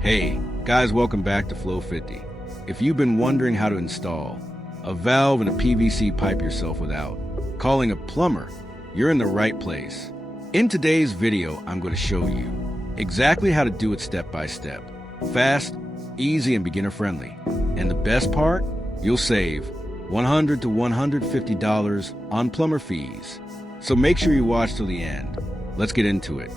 Hey, guys, welcome back to Flow 50. If you've been wondering how to install a valve and a PVC pipe yourself without calling a plumber, you're in the right place. In today's video, I'm going to show you exactly how to do it step by step. Fast, easy, and beginner friendly. And the best part, you'll save $100 to $150 on plumber fees. So make sure you watch till the end. Let's get into it.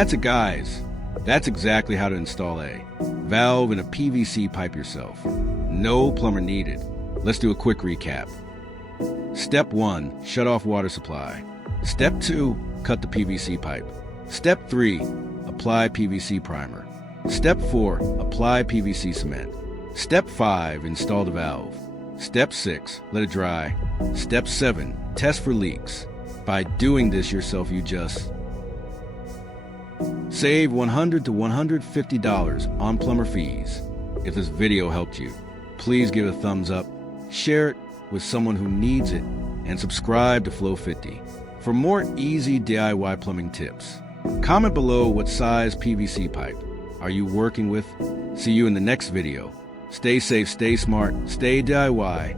That's it, guys. That's exactly how to install a valve in a PVC pipe yourself. No plumber needed. Let's do a quick recap. Step 1, shut off water supply. Step 2, cut the PVC pipe. Step 3, apply PVC primer. Step 4, apply PVC cement. Step 5, install the valve. Step 6, let it dry. Step 7, test for leaks. By doing this yourself, you just save $100 to $150 on plumber fees. If this video helped you, please give it a thumbs up, share it with someone who needs it, and subscribe to Flow 50 for more easy DIY plumbing tips. Comment below what size PVC pipe are you working with. See you in the next video. Stay safe, stay smart, stay DIY,